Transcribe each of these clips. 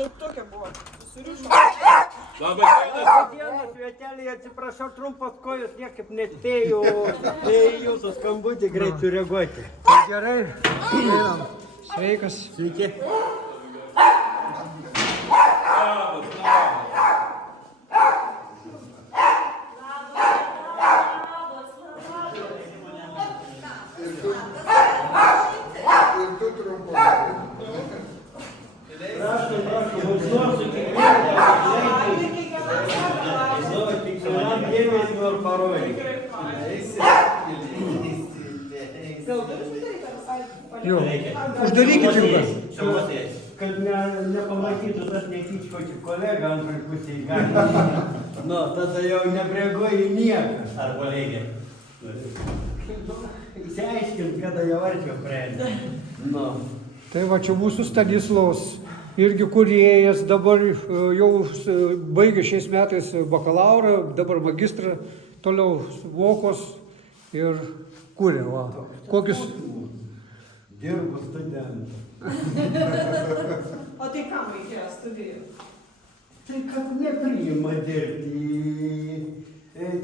maždaug tokia buvo. Susirišo. Labas dienas. Dienas, Vietelį, atsiprašau, trumpas kojos niekaip nespėjau į jūsų skambutį greit sureaguoti. Tai gerai, einam. Sveikas. Sveiki. Prašom, užduosiu kiekvieną dėmesį ir parodyti. Jo, uždarykit jungą. Kad nepamatytų tas netyčkoti kolega antroj pusėj gali. Nu, tada jau nebrėgoji niekas. Ar kolegė? Įsiaiškint, kada jau arčiau prieina. Nu. Tai va čia mūsų Stanislovas, irgi kūrėjas, dabar jau baigė šiais metais bakalaurą, dabar magistrą, toliau mokos ir kūrė. Va. Kokius... Dirbu studentų. O tai kam reikėjo studijų? Tai kad nepriima dirbti.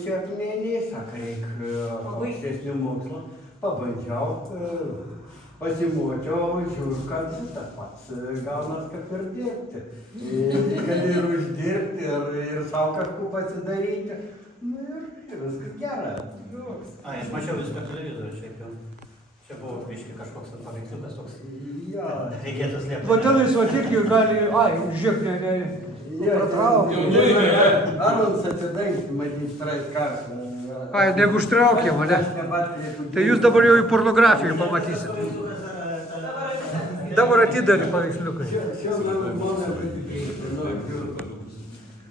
Čia akmenės, reikia aukštesnių mokslo. Pabandžiau, pasimokiau, žiūriu, kad tas pats gaunas kaip ir dirbti. Gali ir uždirbti, ir savo kažką pasidaryti. Nu ir viskas gera. Ai, aš mačiau viską televizorių šiaip jau. Čia buvo biškai kažkoks paveiksliukas toks. Jo. Reikėtų slėpti. Va tenais va irgi gali... Ai, žiūrėk, pratrauk. Arons atsidengti, matyt, trais kartą. Ai, negu užtraukė mane. Tai jūs dabar jau į pornografiją pamatysit. Dabar atidari paveiksliukai.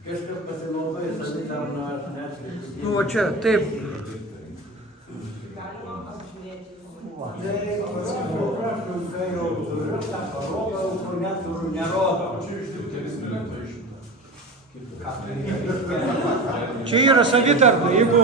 Kažkas pasinaudoja savitarną aš neatlikti. Nu, va čia, taip. Galima apžiūrėti. Prašom, kai jau turiu tą parodau, ko neturiu, nerodau. Čia yra savitarna, jeigu